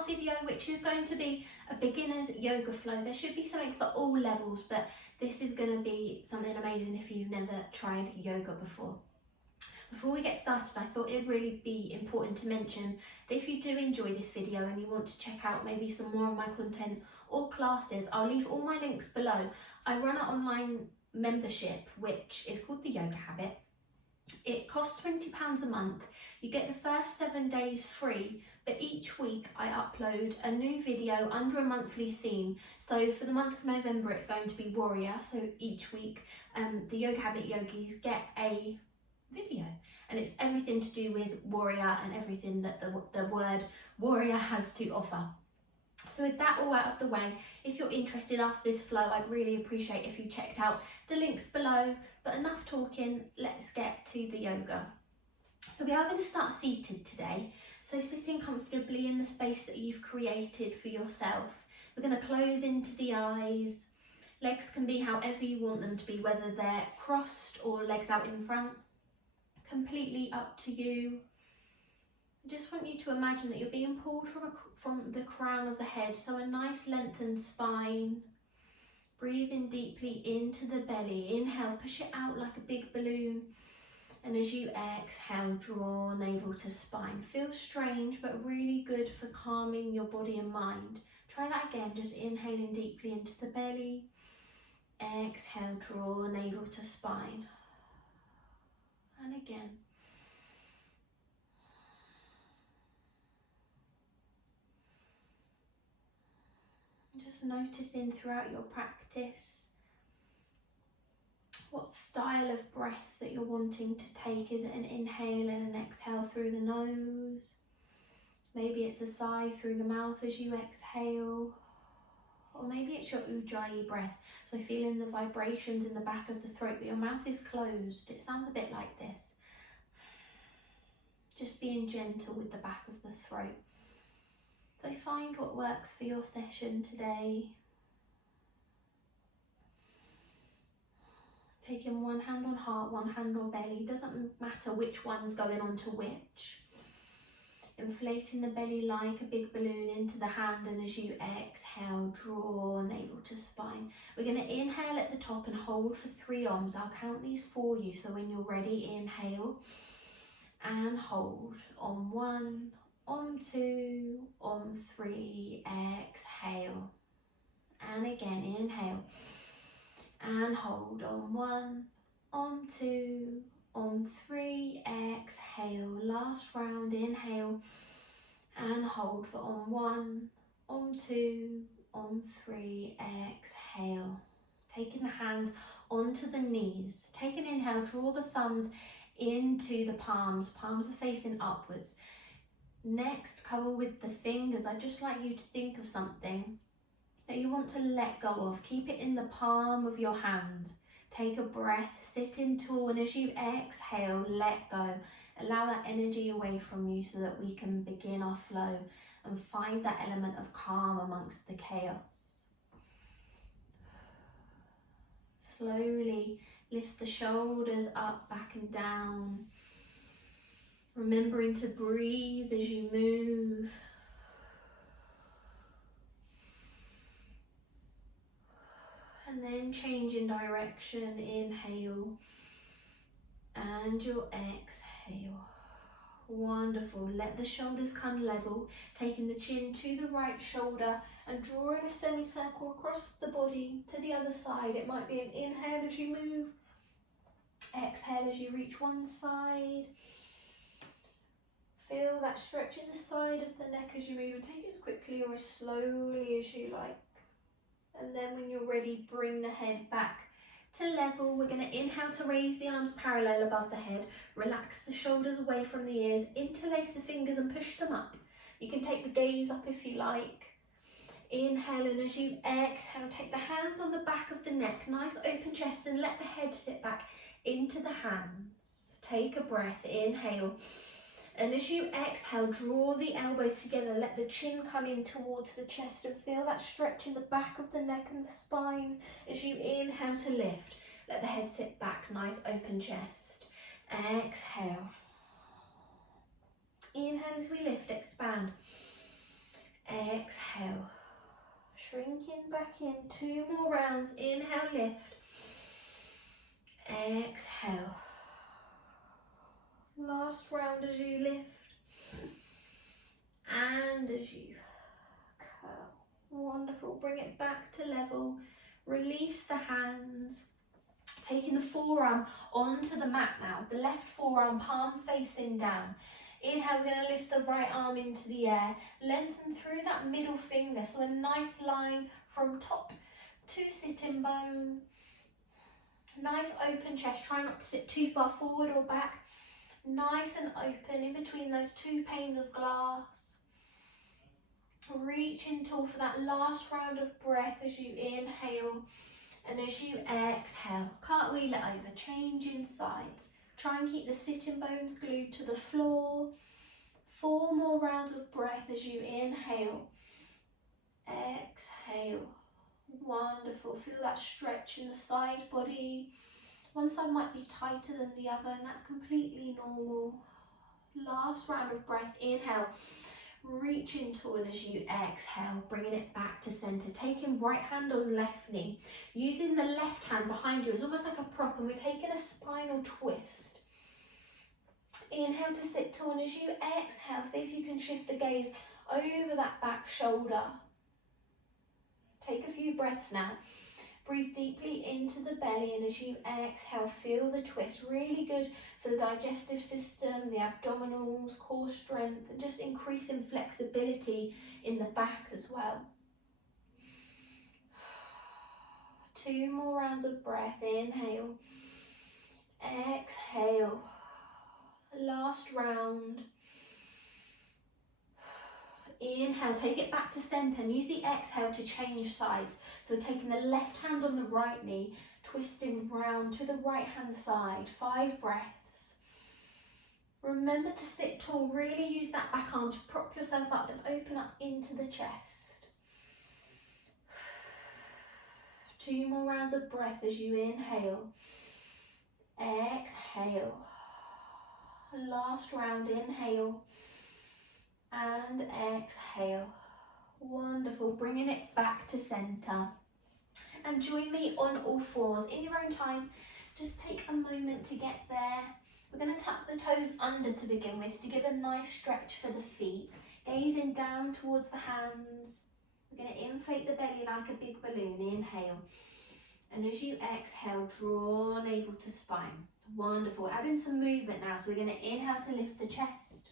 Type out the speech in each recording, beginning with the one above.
part video, which is going to be a beginner's yoga flow. There should be something for all levels, but this is going to be something amazing if you've never tried yoga before. Before we get started, I thought it'd really be important to mention that if you do enjoy this video and you want to check out maybe some more of my content or classes, I'll leave all my links below. I run an online membership which is called the Yoga Habit. It costs £20 a month. You get the first 7 days free, but each week I upload a new video under a monthly theme. So for the month of November it's going to be Warrior, so each week the Yoga Habit yogis get a video, and it's everything to do with warrior and everything that the word warrior has to offer. So with that all out of the way, if you're interested after this flow, I'd really appreciate if you checked out the links below. But enough talking, let's get to the yoga. So we are going to start seated today, so sitting comfortably in the space that you've created for yourself. We're going to close into the eyes. Legs can be however you want them to be, whether they're crossed or legs out in front. Completely up to you. I just want you to imagine that you're being pulled from the crown of the head, so a nice lengthened spine. Breathing deeply into the belly. Inhale, push it out like a big balloon, and as you exhale, draw navel to spine. Feels strange, but really good for calming your body and mind. Try that again, just inhaling deeply into the belly. Exhale, draw navel to spine. And again. Just noticing throughout your practice what style of breath that you're wanting to take. Is it an inhale and an exhale through the nose? Maybe it's a sigh through the mouth as you exhale. Or maybe it's your ujjayi breath, so feeling the vibrations in the back of the throat, but your mouth is closed. It sounds a bit like this. Just being gentle with the back of the throat. So find what works for your session today. Taking one hand on heart, one hand on belly. Doesn't matter which one's going on to which. Inflating the belly like a big balloon into the hand, and as you exhale, draw navel to spine. We're going to inhale at the top and hold for 3 ohms. I'll count these for you, so when you're ready, inhale and hold. On 1, on 2, on 3, exhale. And again, inhale and hold. On 1, on 2, on 3, exhale. Last round, inhale and hold for on 1, on 2, on 3, exhale. Taking the hands onto the knees. Take an inhale, draw the thumbs into the palms. Palms are facing upwards. Next, cover with the fingers. I'd just like you to think of something that you want to let go of. Keep it in the palm of your hand. Take a breath, sit in tall, and as you exhale, let go. Allow that energy away from you so that we can begin our flow and find that element of calm amongst the chaos. Slowly lift the shoulders up, back and down. Remembering to breathe as you move. And then change in direction, inhale, and your exhale. Wonderful. Let the shoulders come level, taking the chin to the right shoulder and drawing a semicircle across the body to the other side. It might be an inhale as you move, exhale as you reach one side. Feel that stretch in the side of the neck as you move, and take it as quickly or as slowly as you like. And then when you're ready, bring the head back to level. We're going to inhale to raise the arms parallel above the head. Relax the shoulders away from the ears. Interlace the fingers and push them up. You can take the gaze up if you like. Inhale, and as you exhale, take the hands on the back of the neck. Nice open chest, and let the head sit back into the hands. Take a breath. Inhale. And as you exhale, draw the elbows together, let the chin come in towards the chest and feel that stretch in the back of the neck and the spine. As you inhale to lift, let the head sit back, nice open chest. Exhale. Inhale as we lift, expand. Exhale. Shrinking back in. 2 more rounds. Inhale, lift. Exhale. Last round as you lift. And as you curl. Wonderful. Bring it back to level. Release the hands. Taking the forearm onto the mat now. The left forearm, palm facing down. Inhale, we're going to lift the right arm into the air. Lengthen through that middle finger. So a nice line from top to sitting bone. Nice open chest. Try not to sit too far forward or back. Nice and open in between those 2 panes of glass. Reaching tall for that last round of breath as you inhale. And as you exhale, cartwheel it over, changing sides. Try and keep the sitting bones glued to the floor. 4 more rounds of breath as you inhale. Exhale. Wonderful. Feel that stretch in the side body. One side might be tighter than the other, and that's completely normal. Last round of breath. Inhale. Reaching toward as you exhale, bringing it back to centre. Taking right hand on left knee. Using the left hand behind you as almost like a prop, and we're taking a spinal twist. Inhale to sit tall, and as you exhale, see if you can shift the gaze over that back shoulder. Take a few breaths now. Breathe deeply into the belly, and as you exhale, feel the twist. Really good for the digestive system, the abdominals, core strength, and just increasing flexibility in the back as well. 2 more rounds of breath. Inhale. Exhale. Last round. Inhale, take it back to centre and use the exhale to change sides. So taking the left hand on the right knee, twisting round to the right hand side. 5 breaths. Remember to sit tall, really use that back arm to prop yourself up and open up into the chest. 2 more rounds of breath as you inhale. Exhale. Last round, inhale. And exhale. Wonderful. Bringing it back to centre. And join me on all fours in your own time. Just take a moment to get there. We're going to tuck the toes under to begin with to give a nice stretch for the feet. Gazing down towards the hands. We're going to inflate the belly like a big balloon. Inhale. And as you exhale, draw navel to spine. Wonderful. Add in some movement now. So we're going to inhale to lift the chest.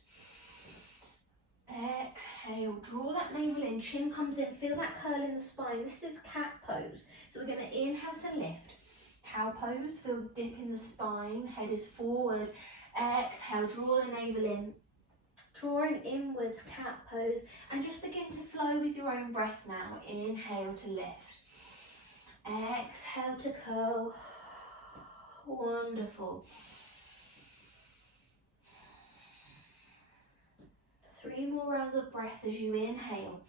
Exhale, draw that navel in, chin comes in, feel that curl in the spine. This is cat pose. So we're going to inhale to lift. Cow pose, feel the dip in the spine, head is forward. Exhale, draw the navel in. Drawing inwards, cat pose. And just begin to flow with your own breath now. Inhale to lift. Exhale to curl. Wonderful. 3 more rounds of breath as you inhale.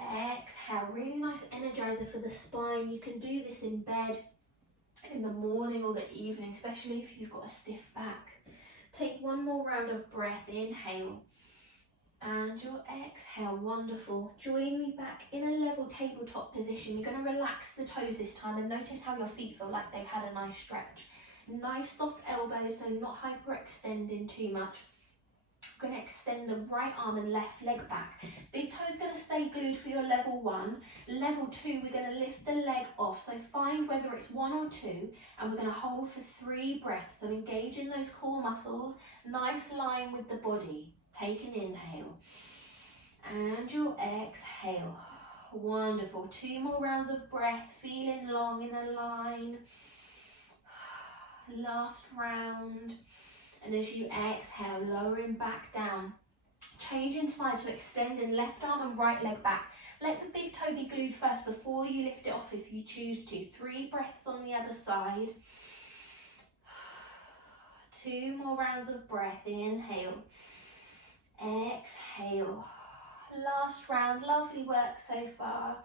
Exhale, really nice energizer for the spine. You can do this in bed in the morning or the evening, especially if you've got a stiff back. Take 1 more round of breath. Inhale. And your exhale. Wonderful. Join me back in a level tabletop position. You're going to relax the toes this time and notice how your feet feel like they've had a nice stretch. Nice soft elbows, so not hyperextending too much. Going to extend the right arm and left leg back. Big toe's going to stay glued for your level 1. Level 2, we're going to lift the leg off. So find whether it's 1 or 2, and we're going to hold for 3 breaths. So engage in those core muscles. Nice line with the body. Take an inhale. And your exhale. Wonderful. 2 more rounds of breath. Feeling long in a line. Last round. And as you exhale, lowering back down. Changing sides, so extending left arm and right leg back. Let the big toe be glued first before you lift it off if you choose to. 3 breaths on the other side. 2 more rounds of breath. Inhale. Exhale. Last round. Lovely work so far.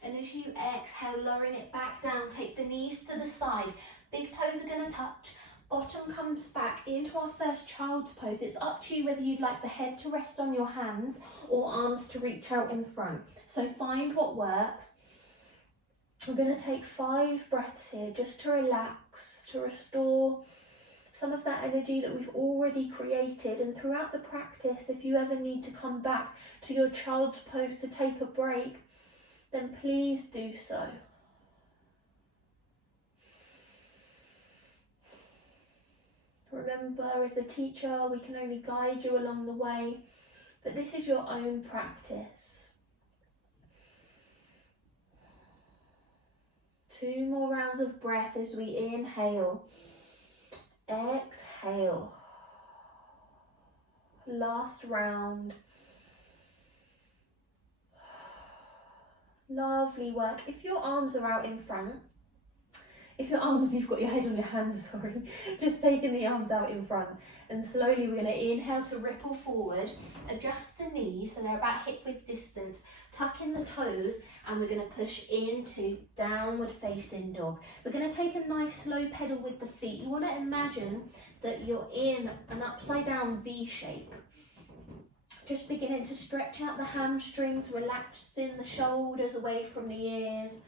And as you exhale, lowering it back down. Take the knees to the side. Big toes are going to touch. Bottom comes back into our first child's pose. It's up to you whether you'd like the head to rest on your hands or arms to reach out in front. So find what works. We're going to take 5 breaths here just to relax, to restore some of that energy that we've already created. And throughout the practice, if you ever need to come back to your child's pose to take a break, then please do so. Remember, as a teacher, we can only guide you along the way, but this is your own practice. 2 more rounds of breath as we inhale, exhale. Last round. Lovely work. If your arms are out in front, you've got your head on your hands, sorry, just taking the arms out in front, and slowly we're going to inhale to ripple forward, adjust the knees so they're about hip width distance, tuck in the toes, and we're going to push into downward facing dog. We're going to take a nice slow pedal with the feet. You want to imagine that you're in an upside down V shape. Just beginning to stretch out the hamstrings, relaxing the shoulders away from the ears,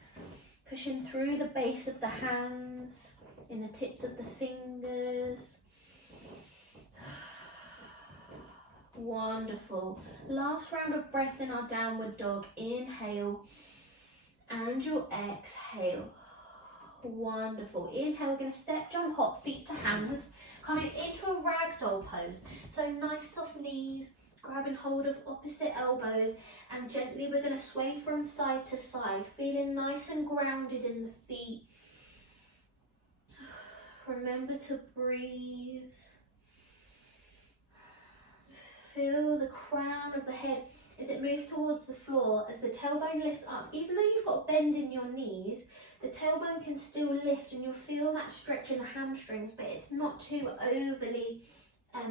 pushing through the base of the hands, in the tips of the fingers. Wonderful. Last round of breath in our downward dog. Inhale and your exhale. Wonderful. Inhale, we're going to step, jump, hop, feet to hands, coming into a ragdoll pose. So nice soft knees, grabbing hold of opposite elbows, and gently we're going to sway from side to side, feeling nice and grounded in the feet. Remember to breathe. Feel the crown of the head as it moves towards the floor, as the tailbone lifts up. Even though you've got bend in your knees, the tailbone can still lift and you'll feel that stretch in the hamstrings, but it's not too overly, I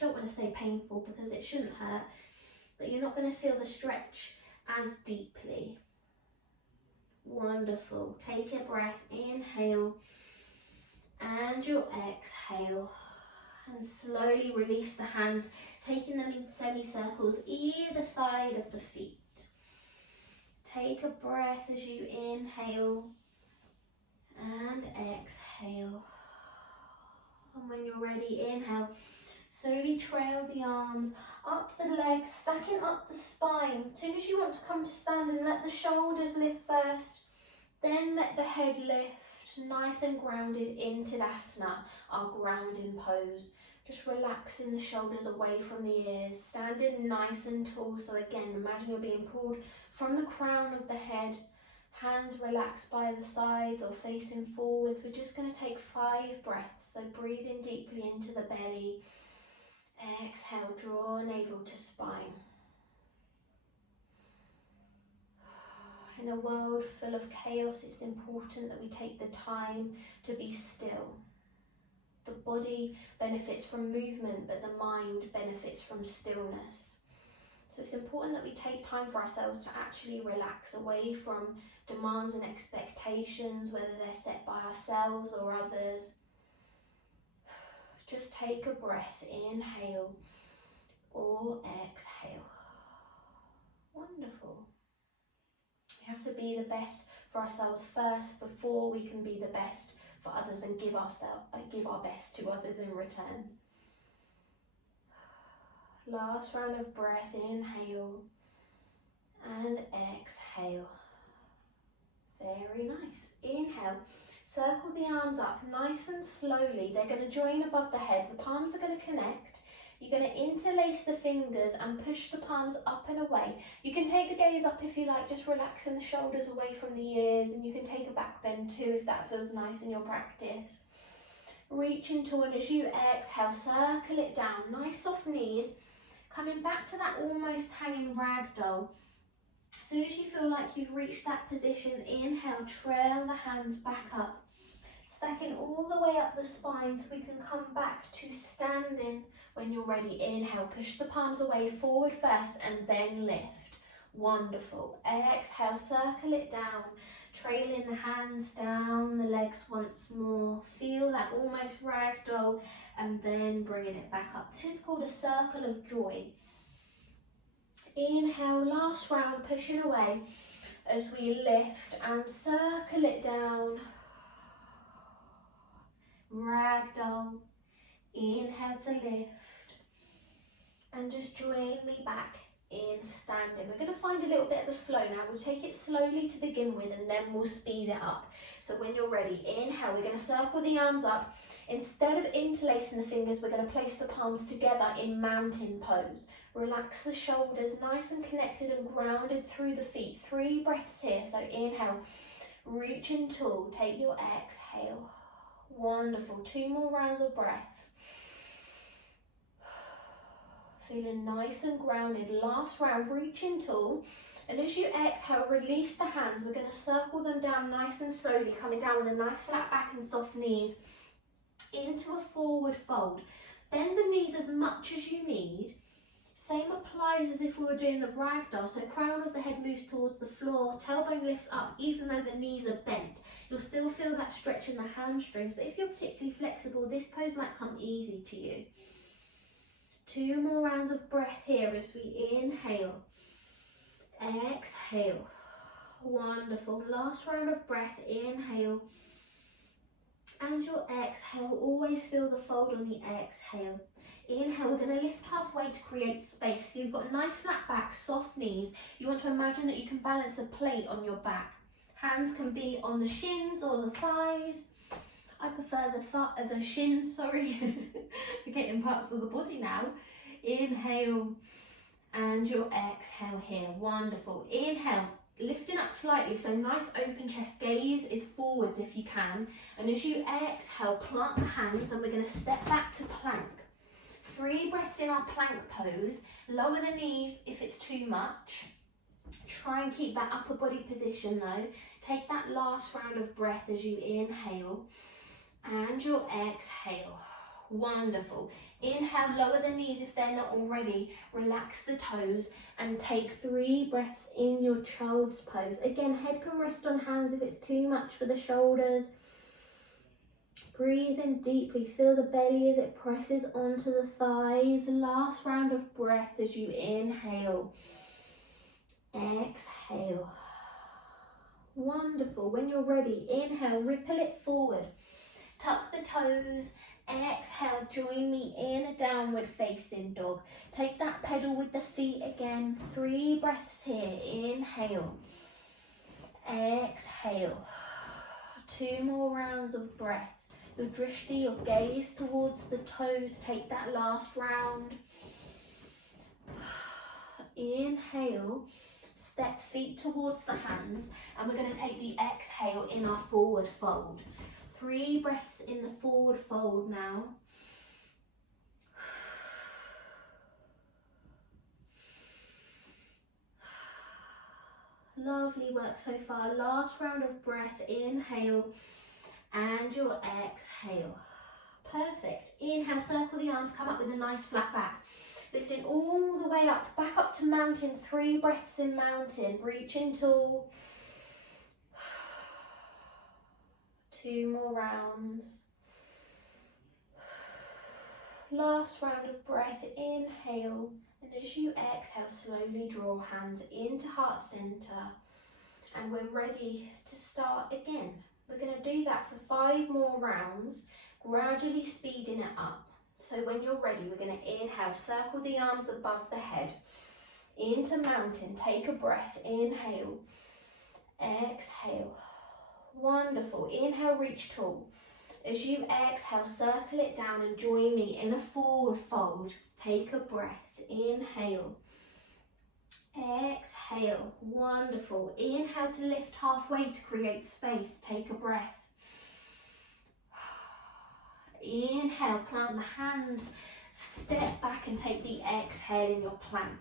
don't want to say painful because it shouldn't hurt, but you're not going to feel the stretch as deeply. Wonderful. Take a breath, inhale, and your exhale. And slowly release the hands, taking them in semicircles either side of the feet. Take a breath as you inhale and exhale. And when you're ready, inhale. Slowly trail the arms up the legs, stacking up the spine. As soon as you want to come to standing, let the shoulders lift first, then let the head lift, nice and grounded into Tadasana, our grounding pose. Just relaxing the shoulders away from the ears, standing nice and tall. So again, imagine you're being pulled from the crown of the head, hands relaxed by the sides or facing forwards. We're just going to take 5 breaths, so breathing deeply into the belly. Exhale, draw navel to spine. In a world full of chaos, it's important that we take the time to be still. The body benefits from movement, but the mind benefits from stillness. So it's important that we take time for ourselves to actually relax, away from demands and expectations, whether they're set by ourselves or others. Just take a breath, inhale or exhale. Wonderful. We have to be the best for ourselves first before we can be the best for others and give our best to others in return. Last round of breath, inhale and exhale. Very nice. Inhale, circle the arms up nice and slowly. They're going to join above the head. The palms are going to connect. You're going to interlace the fingers and push the palms up and away. You can take the gaze up if you like, just relaxing the shoulders away from the ears, and you can take a back bend too if that feels nice in your practice. Reaching tall, as you exhale, circle it down, nice soft knees, coming back to that almost hanging ragdoll. As soon as you feel like you've reached that position, inhale, trail the hands back up, stacking all the way up the spine so we can come back to standing. When you're ready, inhale, push the palms away, forward first, and then lift. Wonderful. Exhale, circle it down, trailing the hands down the legs once more. Feel that almost ragdoll, and then bringing it back up. This is called a circle of joy. Inhale, last round, pushing away as we lift and circle it down. Ragdoll. Inhale to lift. And just join me back in standing. We're going to find a little bit of a flow now. We'll take it slowly to begin with, and then we'll speed it up. So when you're ready, inhale, we're going to circle the arms up. Instead of interlacing the fingers, we're going to place the palms together in mountain pose. Relax the shoulders, nice and connected and grounded through the feet. 3 breaths here. So inhale, reach and tall. Take your exhale. Wonderful. 2 more rounds of breath. Feeling nice and grounded. Last round, reaching tall. And as you exhale, release the hands. We're going to circle them down nice and slowly, coming down with a nice flat back and soft knees into a forward fold. Bend the knees as much as you need. Same applies as if we were doing the ragdoll. So crown of the head moves towards the floor, tailbone lifts up even though the knees are bent. You'll still feel that stretch in the hamstrings, but if you're particularly flexible, this pose might come easy to you. 2 more rounds of breath here as we inhale, exhale. Wonderful. Last round of breath, inhale. And your exhale, always feel the fold on the exhale. Inhale, we're going to lift halfway to create space. So you've got a nice flat back, soft knees. You want to imagine that you can balance a plate on your back. Hands can be on the shins or the thighs. I prefer the shins, sorry. Forgetting parts of the body now. Inhale and your exhale here. Wonderful. Inhale, lifting up slightly, so nice open chest, gaze is forwards if you can. And as you exhale, plant the hands and we're going to step back to plank. 3 breaths in our plank pose. Lower the knees if it's too much. Try and keep that upper body position though. Take that last round of breath as you inhale and your exhale. Wonderful. Inhale, lower the knees if they're not already. Relax the toes and take 3 breaths in your child's pose. Again, head can rest on hands if it's too much for the shoulders. Breathe in deeply, feel the belly as it presses onto the thighs. Last round of breath as you inhale, exhale. Wonderful. When you're ready, inhale, ripple it forward. Tuck the toes, exhale, join me in a downward facing dog. Take that pedal with the feet again. 3 breaths here, inhale, exhale. 2 more rounds of breath. Your drishti, your gaze towards the toes. Take that last round. Inhale, step feet towards the hands, and we're going to take the exhale in our forward fold. 3 breaths in the forward fold now. Lovely work so far. Last round of breath. Inhale and your exhale. Perfect. Inhale, circle the arms, come up with a nice flat back. Lifting all the way up, back up to mountain. 3 breaths in mountain. Reaching tall. 2 more rounds. Last round of breath. Inhale, and as you exhale, slowly draw hands into heart center, and we're ready to start again. We're going to do that for 5 more rounds, gradually speeding it up. So when you're ready, we're going to inhale, circle the arms above the head, into mountain, take a breath, inhale, exhale. Wonderful. Inhale, reach tall. As you exhale, circle it down and join me in a forward fold. Take a breath, inhale, exhale. Wonderful. Inhale to lift halfway to create space. Take a breath. Inhale, plant the hands, step back and take the exhale in your plank.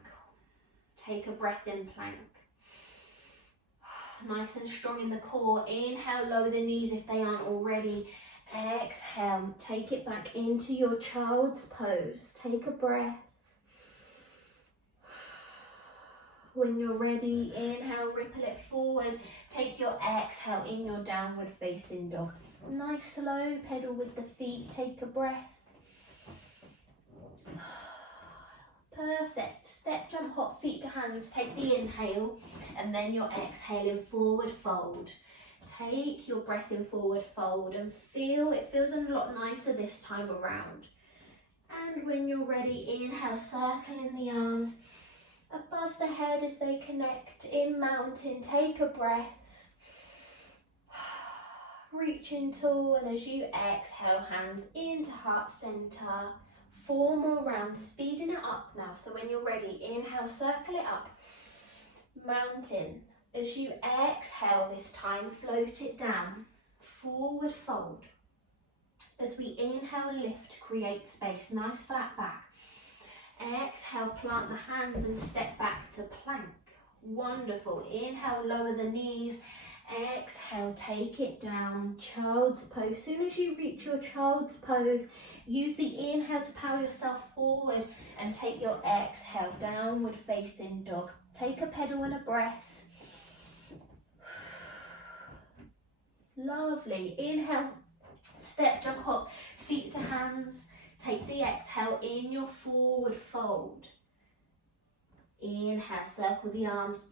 Take a breath in plank. Nice and strong in the core. Inhale, lower the knees if they aren't already. Exhale, take it back into your child's pose. Take a breath. When you're ready, inhale, ripple it forward. Take your exhale in your downward facing dog. Nice slow pedal with the feet. Take a breath. Perfect. Step, jump, hop, feet to hands. Take the inhale and then your exhale in forward fold. Take your breath in forward fold and feel, it feels a lot nicer this time around. And when you're ready, inhale, circling the arms above the head as they connect in mountain. Take a breath. Reaching tall, and as you exhale, hands into heart center. 4 more rounds, speeding it up now. So when you're ready, inhale, circle it up. Mountain. As you exhale this time, float it down. Forward fold. As we inhale, lift, create space. Nice flat back. Exhale, plant the hands and step back to plank. Wonderful. Inhale, lower the knees. Exhale, take it down. Child's pose. Soon as you reach your child's pose, use the inhale to power yourself forward and take your exhale, downward facing dog. Take a pedal and a breath. Lovely. Inhale, step, jump, hop, feet to hands. Take the exhale in your forward fold. Inhale, circle the arms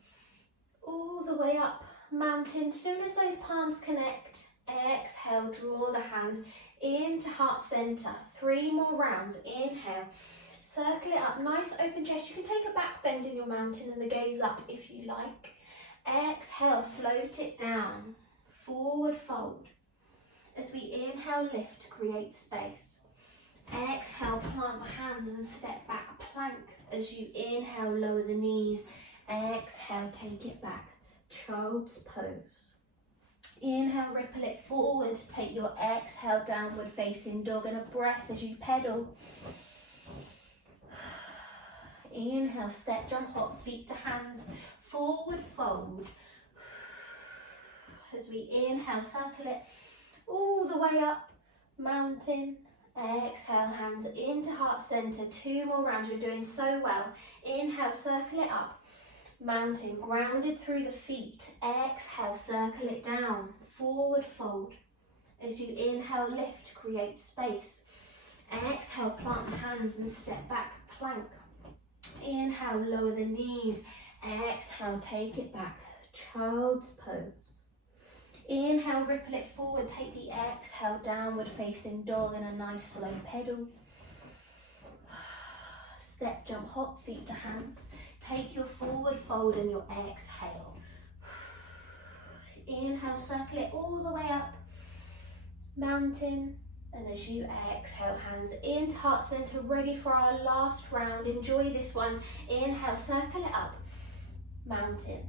all the way up, mountain. Soon as those palms connect, exhale, draw the hands into heart center. 3 more rounds. Inhale, circle it up, nice open chest. You can take a back bend in your mountain and the gaze up if you like. Exhale, float it down, forward fold. As we inhale, lift, create space. Exhale, plant the hands and step back, plank. As you inhale, lower the knees. Exhale, take it back, child's pose. Inhale, ripple it forward. Take your exhale, downward facing dog, and a breath as you pedal. Inhale, step, jump, hop, feet to hands, forward fold. As we inhale, circle it all the way up, mountain. Exhale, hands into heart center. 2 more rounds. You're doing so well. Inhale, circle it up, mountain, grounded through the feet. Exhale, circle it down, forward fold. As you inhale, lift, create space. Exhale, plant the hands and step back, plank. Inhale, lower the knees. Exhale, take it back, child's pose. Inhale, ripple it forward. Take the exhale, downward facing dog, and a nice slow pedal. Step, jump, hop, feet to hands. Take your forward fold and your exhale. Inhale, circle it all the way up, mountain. And as you exhale, hands into heart center, ready for our last round. Enjoy this one. Inhale, circle it up, mountain.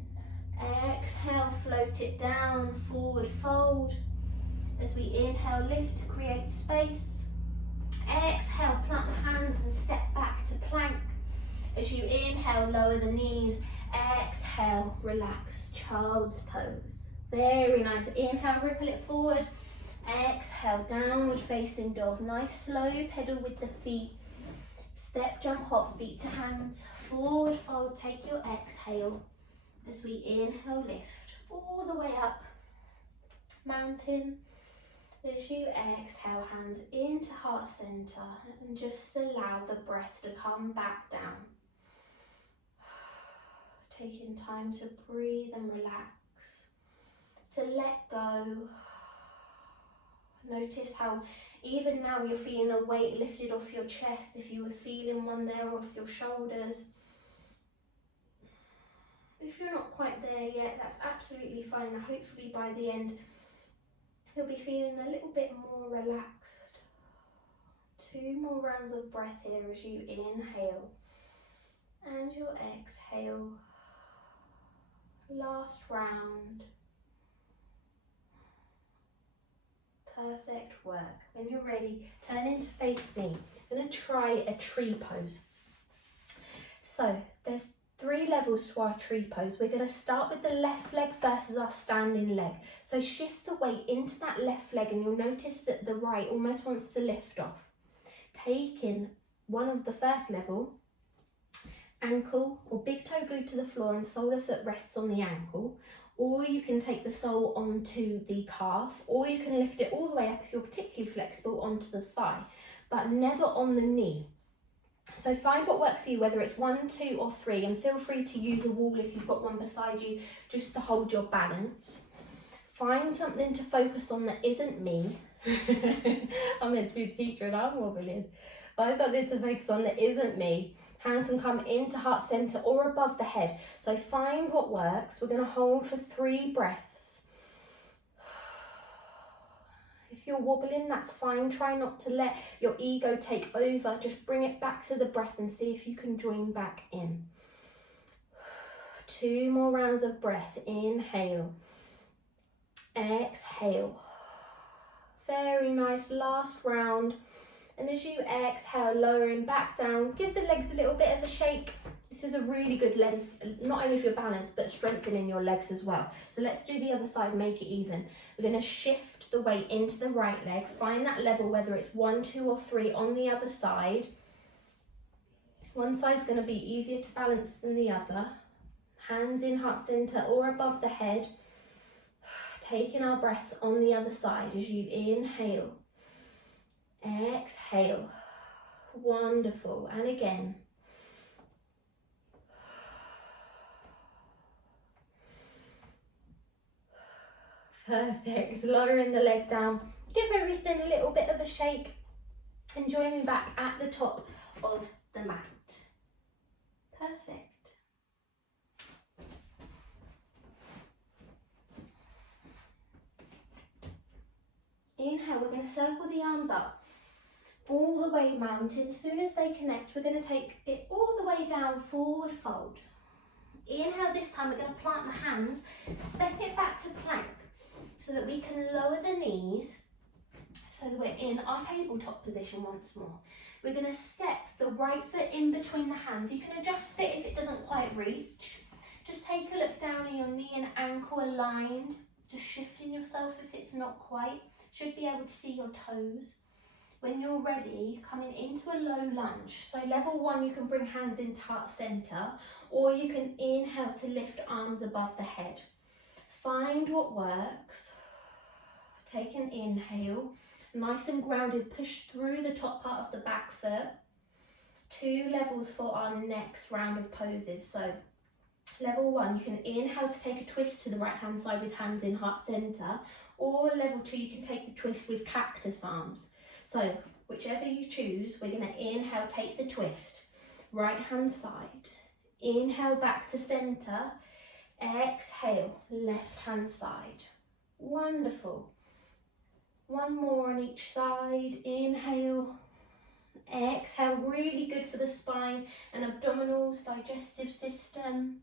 Exhale, float it down, forward fold. As we inhale, lift, create space. Exhale, plant the hands and step back to plank. As you inhale, lower the knees. Exhale, relax, child's pose. Very nice. Inhale, ripple it forward. Exhale, downward facing dog. Nice slow pedal with the feet. Step, jump, hop, feet to hands. Forward fold, take your exhale. As we inhale, lift all the way up, mountain. As you exhale, hands into heart center, and just allow the breath to come back down. Taking time to breathe and relax, to let go. Notice how even now you're feeling the weight lifted off your chest, if you were feeling one there, off your shoulders. If you're not quite there yet, that's absolutely fine. Hopefully by the end, you'll be feeling a little bit more relaxed. 2 more rounds of breath here as you inhale and you exhale. Last round. Perfect work. When you're ready, turn into face me. I'm going to try a tree pose. So there's 3 levels to our tree pose. We're going to start with the left leg first as our standing leg. So shift the weight into that left leg and you'll notice that the right almost wants to lift off. Taking one of the first level ankle or big toe glued to the floor and sole of foot rests on the ankle, or you can take the sole onto the calf, or you can lift it all the way up if you're particularly flexible onto the thigh, but never on the knee. So find what works for you, whether it's 1, 2 or 3, and feel free to use a wall if you've got one beside you just to hold your balance. Find something to focus on that isn't me. I'm meant to be a teacher and I'm wobbling. Find something to focus on that isn't me. Hands can come into heart center or above the head. So find what works. We're going to hold for 3 breaths. If you're wobbling, that's fine. Try not to let your ego take over. Just bring it back to the breath and see if you can join back in. 2 more rounds of breath. Inhale. Exhale. Very nice. Last round. And as you exhale, lowering back down, give the legs a little bit of a shake. This is a really good length, not only for your balance, but strengthening your legs as well. So let's do the other side, make it even. We're going to shift the weight into the right leg. Find that level, whether it's 1, 2 or 3 on the other side. One side's going to be easier to balance than the other. Hands in heart center or above the head. Taking our breath on the other side as you inhale. Exhale. Wonderful. And again. Perfect. Lowering the leg down. Give everything a little bit of a shake. And join me back at the top of the mat. Perfect. Inhale, we're going to circle the arms up, all the way mountain. As soon as they connect, we're going to take it all the way down, forward fold. Inhale this time, we're going to plant the hands, step it back to plank, so that we can lower the knees, so that we're in our tabletop position once more. We're going to step the right foot in between the hands. You can adjust it if it doesn't quite reach. Just take a look down at your knee and ankle aligned, just shifting yourself if it's not quite. Should be able to see your toes. When you're ready, coming into a low lunge. So level 1, you can bring hands into heart center, or you can inhale to lift arms above the head. Find what works. Take an inhale, nice and grounded, push through the top part of the back foot. 2 levels for our next round of poses. So level 1, you can inhale to take a twist to the right hand side with hands in heart center, or level 2, you can take the twist with cactus arms. So whichever you choose, we're going to inhale, take the twist, right hand side, inhale back to center, exhale, left hand side. Wonderful. 1 more on each side, inhale, exhale, really good for the spine and abdominals, digestive system.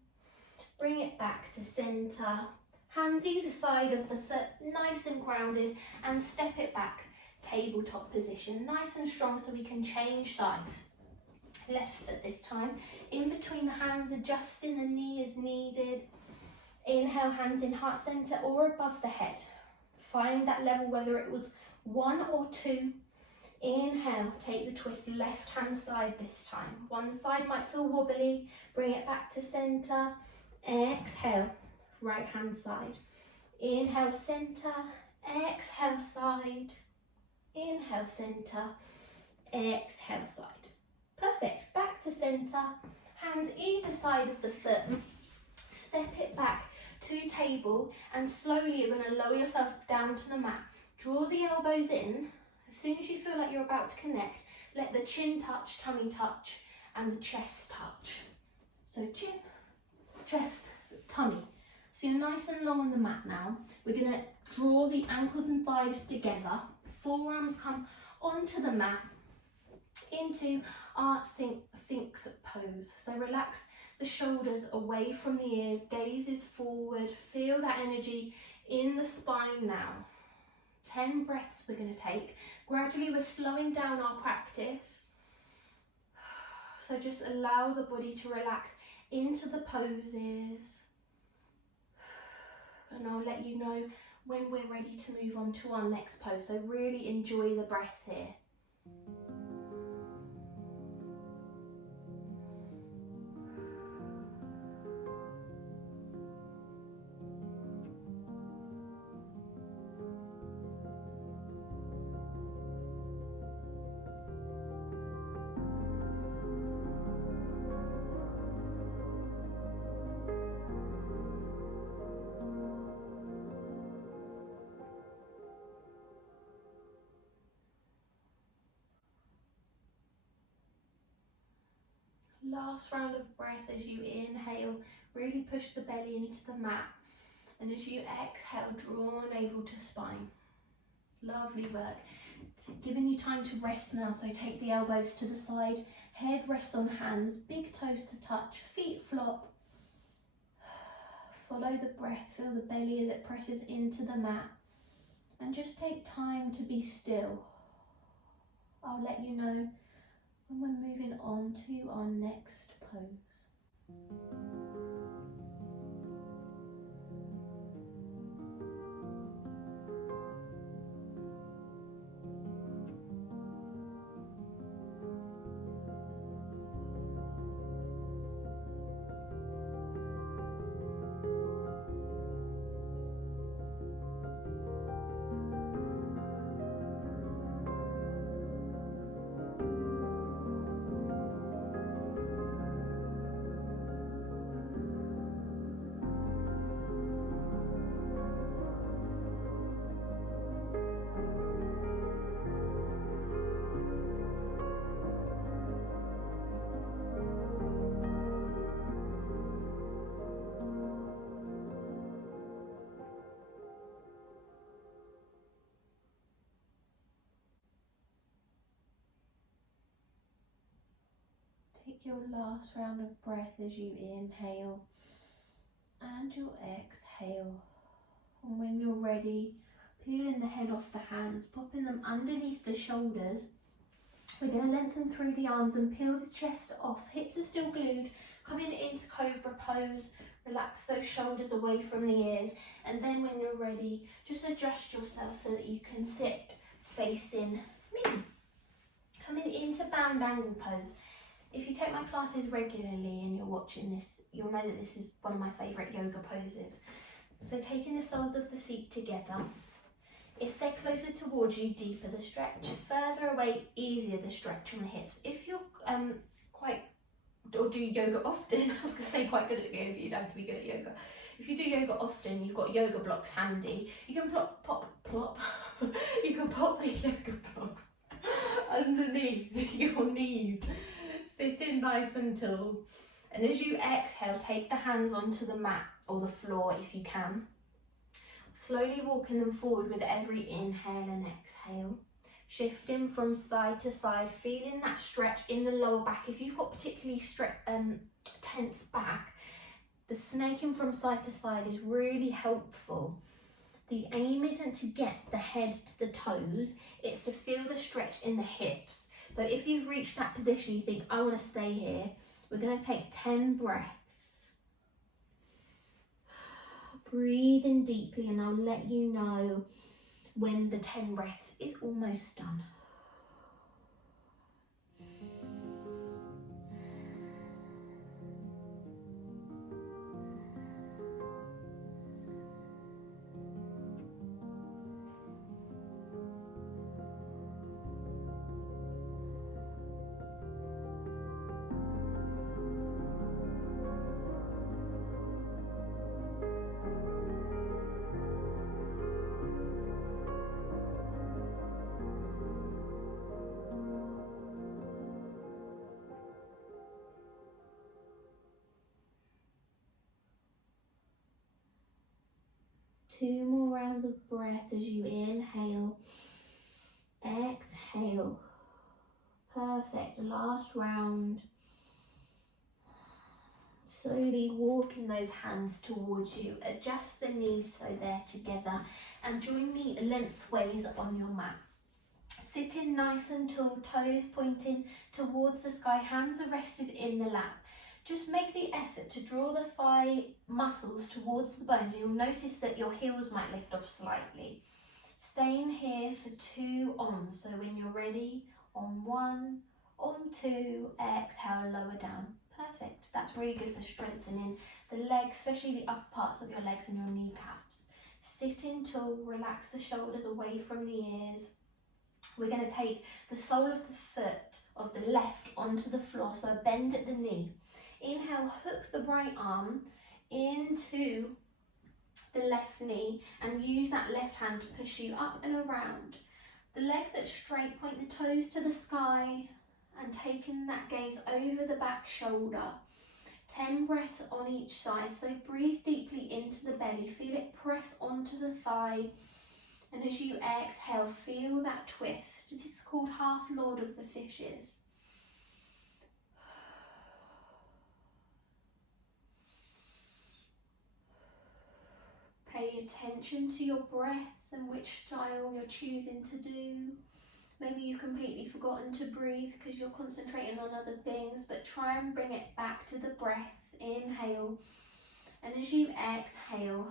Bring it back to center. Hands either side of the foot, nice and grounded, and step it back, tabletop position, nice and strong so we can change sides. Left foot this time, in between the hands, adjusting the knee as needed. Inhale, hands in heart center or above the head. Find that level, whether it was 1 or 2. Inhale, take the twist, left hand side this time. One side might feel wobbly, bring it back to center. Exhale. Right hand side. Inhale, center, exhale, side. Inhale, center, exhale, side. Perfect. Back to center. Hands either side of the foot. Step it back to table, and slowly you're going to lower yourself down to the mat. Draw the elbows in. As soon as you feel like you're about to connect, let the chin touch, tummy touch, and the chest touch. So chin, chest, tummy. So you're nice and long on the mat now. We're going to draw the ankles and thighs together. Forearms come onto the mat into our Sphinx pose. So relax the shoulders away from the ears, gaze is forward. Feel that energy in the spine now. 10 breaths we're going to take. Gradually we're slowing down our practice. So just allow the body to relax into the poses. And I'll let you know when we're ready to move on to our next pose. So really enjoy the breath here. Last round of breath as you inhale, really push the belly into the mat. And as you exhale, draw navel to spine. Lovely work. So giving you time to rest now, so take the elbows to the side, head rest on hands, big toes to touch, feet flop. Follow the breath, feel the belly as it presses into the mat. And just take time to be still. I'll let you know when we're moving on to our next pose. Take your last round of breath as you inhale and you exhale. And when you're ready, peeling the head off the hands, popping them underneath the shoulders. We're going to lengthen through the arms and peel the chest off. Hips are still glued. Coming into cobra pose. Relax those shoulders away from the ears. And then when you're ready, just adjust yourself so that you can sit facing me. Coming into bound angle pose. If you take my classes regularly and you're watching this, you'll know that this is one of my favourite yoga poses. So taking the soles of the feet together. If they're closer towards you, deeper the stretch. Further away, easier the stretch on the hips. If you're do yoga often, I was going to say quite good at yoga, you don't have to be good at yoga. If you do yoga often, you've got yoga blocks handy, you can you can pop the yoga blocks underneath your knees. Sitting nice and tall. And as you exhale, take the hands onto the mat or the floor if you can. Slowly walking them forward with every inhale and exhale. Shifting from side to side, feeling that stretch in the lower back. If you've got particularly tense back, the snaking from side to side is really helpful. The aim isn't to get the head to the toes, it's to feel the stretch in the hips. So if you've reached that position, you think, I want to stay here, we're going to take 10 breaths. Breathe in deeply and I'll let you know when the 10 breaths is almost done. Two more rounds of breath as you inhale, exhale. Perfect, last round. Slowly walking those hands towards you. Adjust the knees so they're together and join me lengthways on your mat. Sitting nice and tall, toes pointing towards the sky, hands are rested in the lap. Just make the effort to draw the thigh muscles towards the bones. You'll notice that your heels might lift off slightly. Staying here for 2 on. So when you're ready, on 1, on 2, exhale, lower down. Perfect. That's really good for strengthening the legs, especially the upper parts of your legs and your kneecaps. Sitting tall, relax the shoulders away from the ears. We're going to take the sole of the foot of the left onto the floor, so a bend at the knee. Inhale, hook the right arm into the left knee and use that left hand to push you up and around. The leg that's straight, point the toes to the sky and taking that gaze over the back shoulder. 10 breaths on each side. So breathe deeply into the belly, feel it press onto the thigh. And as you exhale, feel that twist. This is called Half Lord of the Fishes. Pay attention to your breath and which style you're choosing to do. Maybe you've completely forgotten to breathe because you're concentrating on other things, but try and bring it back to the breath. Inhale, and as you exhale,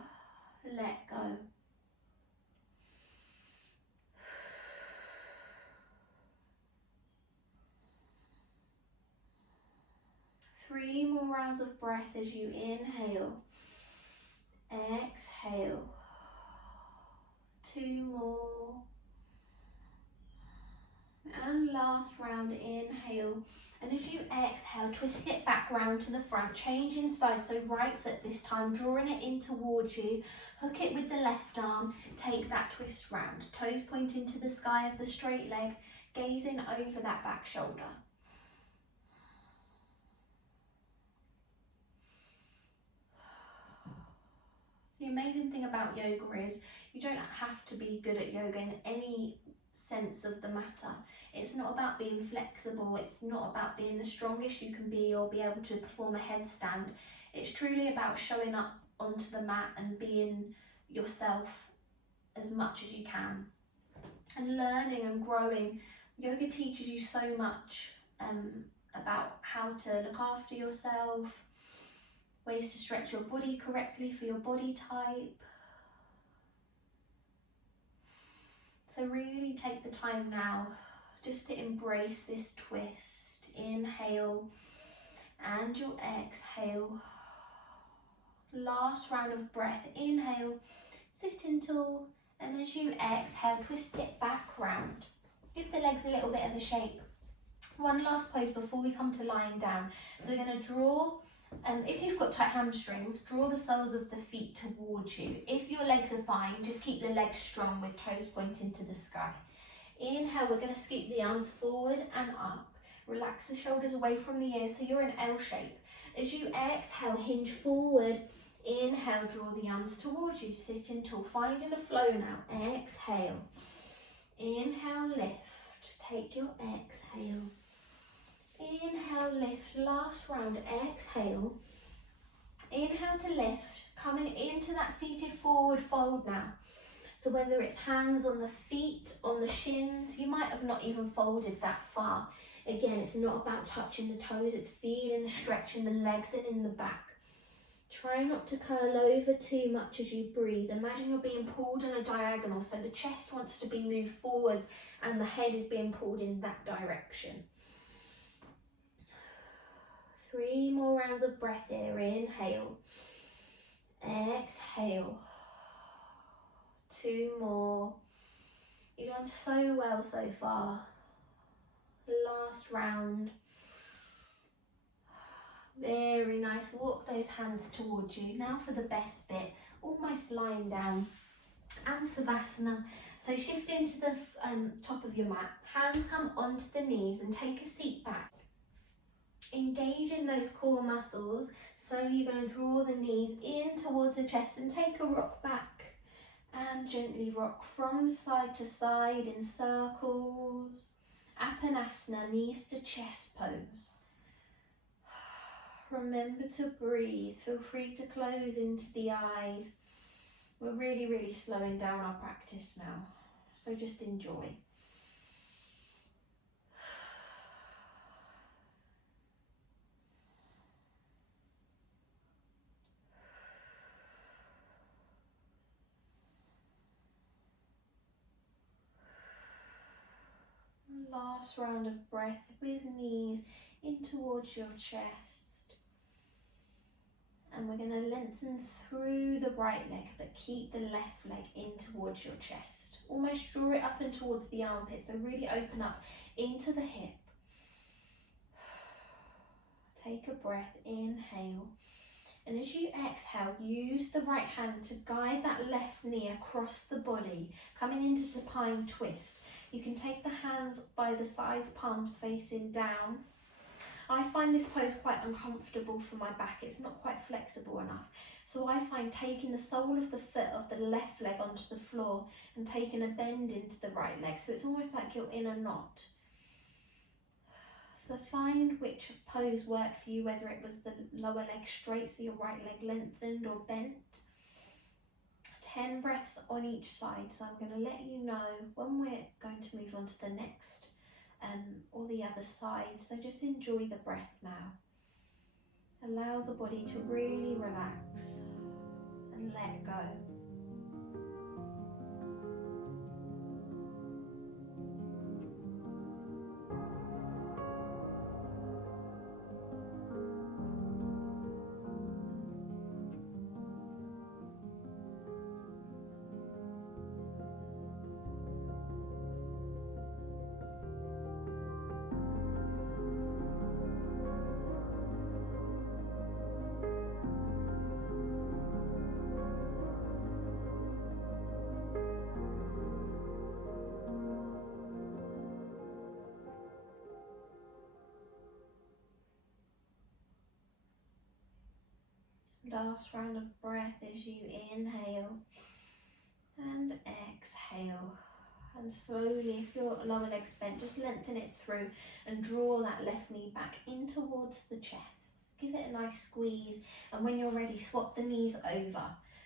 let go. Three more rounds of breath as you inhale, exhale. 2 more. And last round, inhale. And as you exhale, twist it back round to the front, change inside, so right foot this time, drawing it in towards you. Hook it with the left arm, take that twist round. Toes pointing to the sky of the straight leg, gazing over that back shoulder. The amazing thing about yoga is you don't have to be good at yoga in any sense of the matter. It's not about being flexible, it's not about being the strongest you can be or be able to perform a headstand. It's truly about showing up onto the mat and being yourself as much as you can and learning and growing. Yoga teaches you so much about how to look after yourself, ways to stretch your body correctly for your body type. So really take the time now just to embrace this twist. Inhale and you'll exhale. Last round of breath. Inhale, sitting tall, and as you exhale, twist it back round. Give the legs a little bit of a shake. One last pose before we come to lying down. So we're going to draw, if you've got tight hamstrings, draw the soles of the feet towards you. If your legs are fine, just keep the legs strong with toes pointing to the sky. Inhale, we're going to scoop the arms forward and up. Relax the shoulders away from the ears so you're in L shape. As you exhale, hinge forward. Inhale, draw the arms towards you, sitting tall, finding a flow now. Exhale. Inhale, lift. Take your exhale. Inhale, lift. Last round. Exhale. Inhale to lift. Coming into that seated forward fold now. So whether it's hands on the feet, on the shins, you might have not even folded that far. Again, it's not about touching the toes, it's feeling the stretch in the legs and in the back. Try not to curl over too much as you breathe. Imagine you're being pulled in a diagonal, so the chest wants to be moved forwards and the head is being pulled in that direction. 3 more rounds of breath here. Inhale. Exhale. 2 more. You've done so well so far. Last round. Very nice. Walk those hands towards you. Now for the best bit, almost lying down and Savasana. So shift into the top of your mat. Hands come onto the knees and take a seat back. Engage in those core muscles. Slowly you're going to draw the knees in towards the chest and take a rock back. And gently rock from side to side in circles. Apanasana, knees to chest pose. Remember to breathe. Feel free to close into the eyes. We're really slowing down our practice now. So just enjoy. Last round of breath with knees in towards your chest. And we're going to lengthen through the right leg, but keep the left leg in towards your chest. Almost draw it up and towards the armpit, so really open up into the hip. Take a breath, inhale. And as you exhale, use the right hand to guide that left knee across the body, coming into supine twist. You can take the hands by the sides, palms facing down. I find this pose quite uncomfortable for my back. It's not quite flexible enough. So I find taking the sole of the foot of the left leg onto the floor and taking a bend into the right leg. So it's almost like you're in a knot. So find which pose worked for you, whether it was the lower leg straight, so your right leg lengthened or bent. 10 breaths on each side. So I'm going to let you know when we're going to move on to the next or the other side. So just enjoy the breath now. Allow the body to really relax and let go. Last round of breath as you inhale and exhale. And slowly, if your lower leg's bent, just lengthen it through and draw that left knee back in towards the chest. Give it a nice squeeze, and when you're ready, swap the knees over.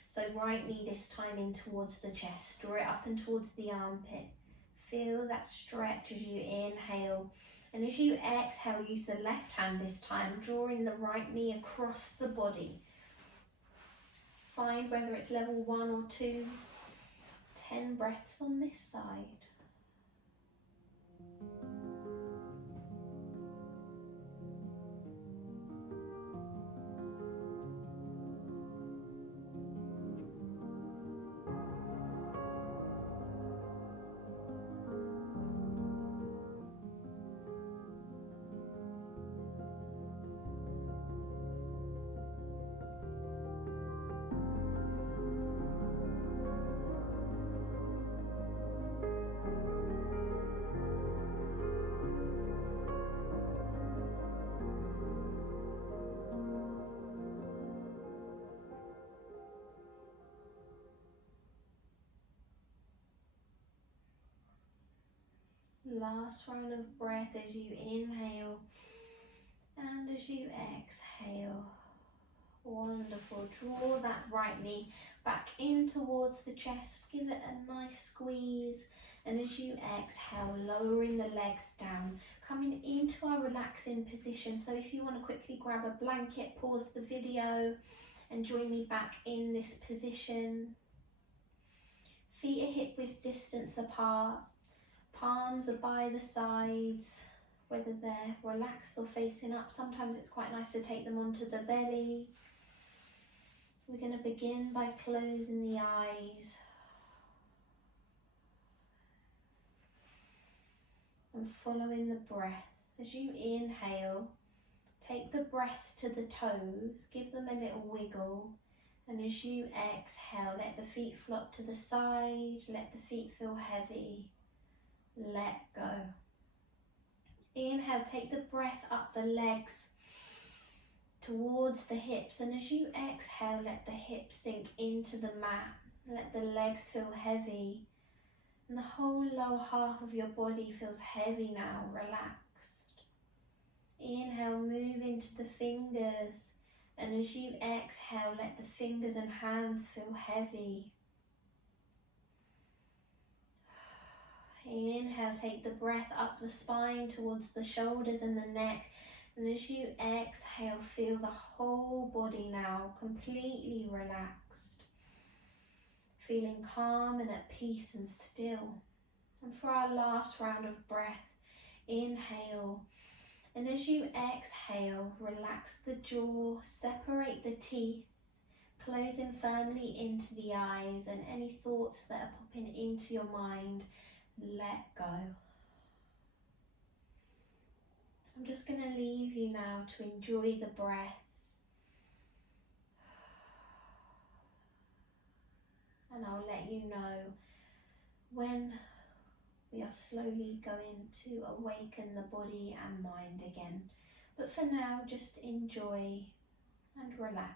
So right knee this time in towards the chest. Draw it up and towards the armpit. Feel that stretch as you inhale. And as you exhale, use the left hand this time, drawing the right knee across the body. Find whether it's level 1 or 2. 10 breaths on this side. Last round of breath as you inhale and as you exhale. Wonderful. Draw that right knee back in towards the chest. Give it a nice squeeze. And as you exhale, lowering the legs down, coming into our relaxing position. So if you want to quickly grab a blanket, pause the video and join me back in this position. Feet are hip width distance apart. Palms are by the sides, whether they're relaxed or facing up. Sometimes it's quite nice to take them onto the belly. We're going to begin by closing the eyes and following the breath. As you inhale, take the breath to the toes, give them a little wiggle. And as you exhale, let the feet flop to the side, let the feet feel heavy. Let go. Inhale, take the breath up the legs towards the hips, and as you exhale, let the hips sink into the mat. Let the legs feel heavy, and the whole lower half of your body feels heavy now, relaxed. Inhale, move into the fingers, and as you exhale, let the fingers and hands feel heavy. Inhale, take the breath up the spine towards the shoulders and the neck. And as you exhale, feel the whole body now completely relaxed. Feeling calm and at peace and still. And for our last round of breath, inhale. And as you exhale, relax the jaw, separate the teeth, closing firmly into the eyes, and any thoughts that are popping into your mind, let go. I'm just going to leave you now to enjoy the breath. And I'll let you know when we are slowly going to awaken the body and mind again. But for now, just enjoy and relax.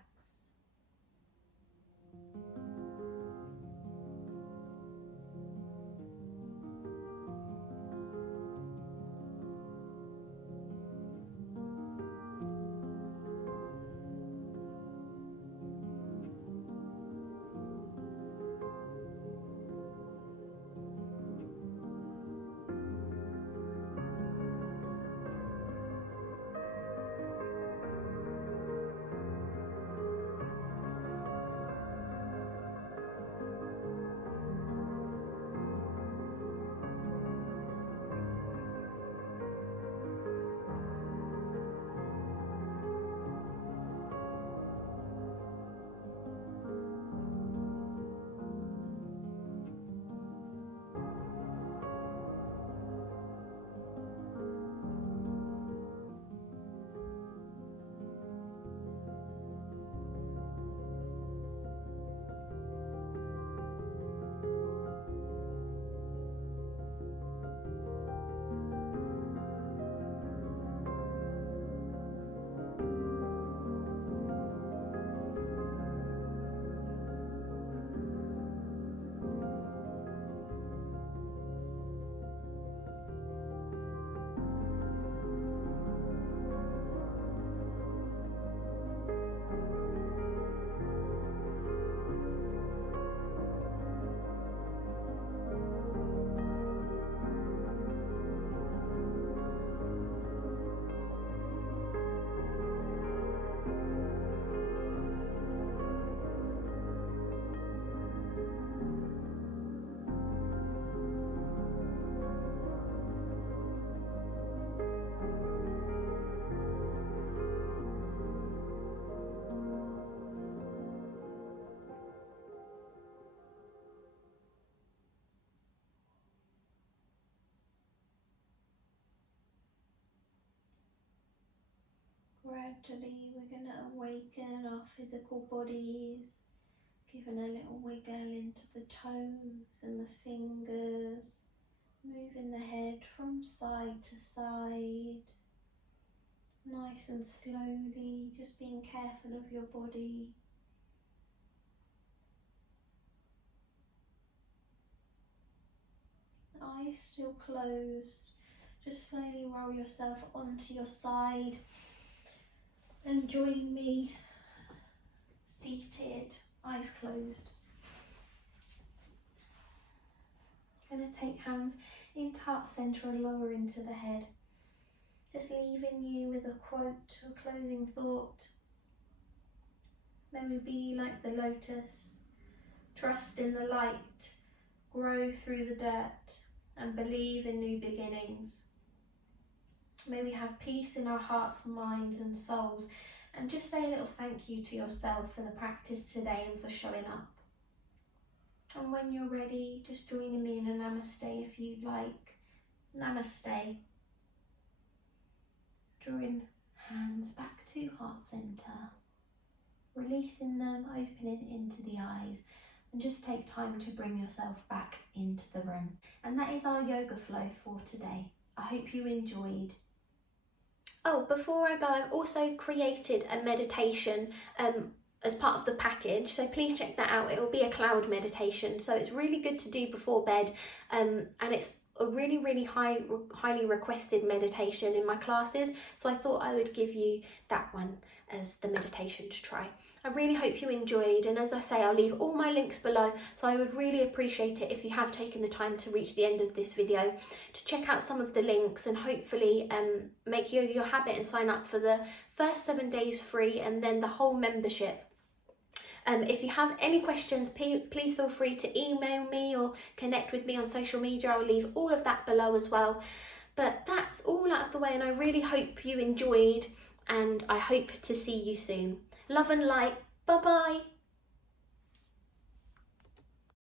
Gradually we're going to awaken our physical bodies, giving a little wiggle into the toes and the fingers, moving the head from side to side, nice and slowly, just being careful of your body. Eyes still closed, just slowly roll yourself onto your side and join me seated, eyes closed. Gonna take hands into heart centre and lower into the head. Just leaving you with a quote, a closing thought. May we be like the lotus, trust in the light, grow through the dirt, and believe in new beginnings. May we have peace in our hearts, minds and souls, and just say a little thank you to yourself for the practice today and for showing up. And when you're ready, just joining me in a namaste if you'd like. Namaste. Drawing hands back to heart centre, releasing them, opening into the eyes, and just take time to bring yourself back into the room. And that is our yoga flow for today. I hope you enjoyed. Oh, before I go, I've also created a meditation as part of the package, so please check that out. It will be a cloud meditation, so it's really good to do before bed, and it's a really highly requested meditation in my classes, so I thought I would give you that one as the meditation to try. I really hope you enjoyed, and as I say, I'll leave all my links below, so I would really appreciate it if you have taken the time to reach the end of this video to check out some of the links and hopefully make yoga your habit and sign up for the first 7 days free and then the whole membership. If you have any questions, please feel free to email me or connect with me on social media. I'll leave all of that below as well. But that's all out of the way, and I really hope you enjoyed, and I hope to see you soon. Love and light. Bye bye.